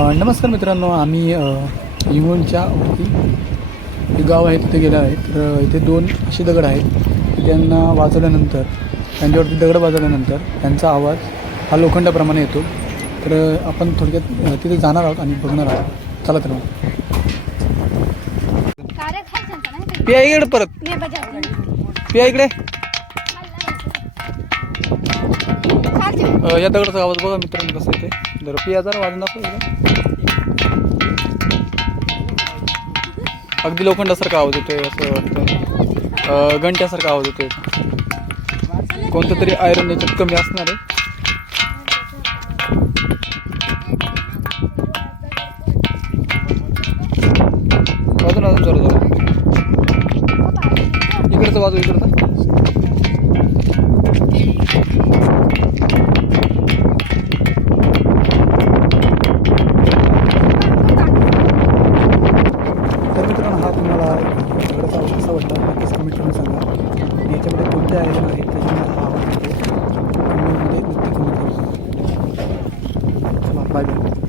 नमस्कार मित्रांनो आम्ही अ, हिंगोलीच्या वरती गाव आहे तिथे गेलो आहे. तर इथे दोन असे दगड आहेत त्यांना वाजवल्यानंतर त्यांच्यावरती दगड वाजवल्यानंतर त्यांचा आवाज हा लोखंडाप्रमाणे येतो. तर आपण थोडक्यात तिथे जाणार आहोत आणि बघणार आहोत. चला तर मग. पिया इकडे परत. पिया इकडे. या दगडाचा आवाज बघा मित्रांनो कसं येते जर पिया जरा वाजून दाखव अगदी लोखंडासारखा आवाज येतोय असं वाटतं घंट्यासारखा आवाज येतोय. कोणतं तरी आयरन याच्यात कमी असणार आहे. वाजून अजून जरा जरा. इकडचं वाजू इकडचं. मित्रांनो हा तुम्हाला दगडाचा आवाज कसा वाटला नक्कीच कमेंट करून सांगा. याच्यामध्ये कोणते आयरन आहेत त्याच्यामुळे हा आवाज कमेंटमध्ये म्हणजे नक्की कमेंट करून सांगा. चला बाय बाय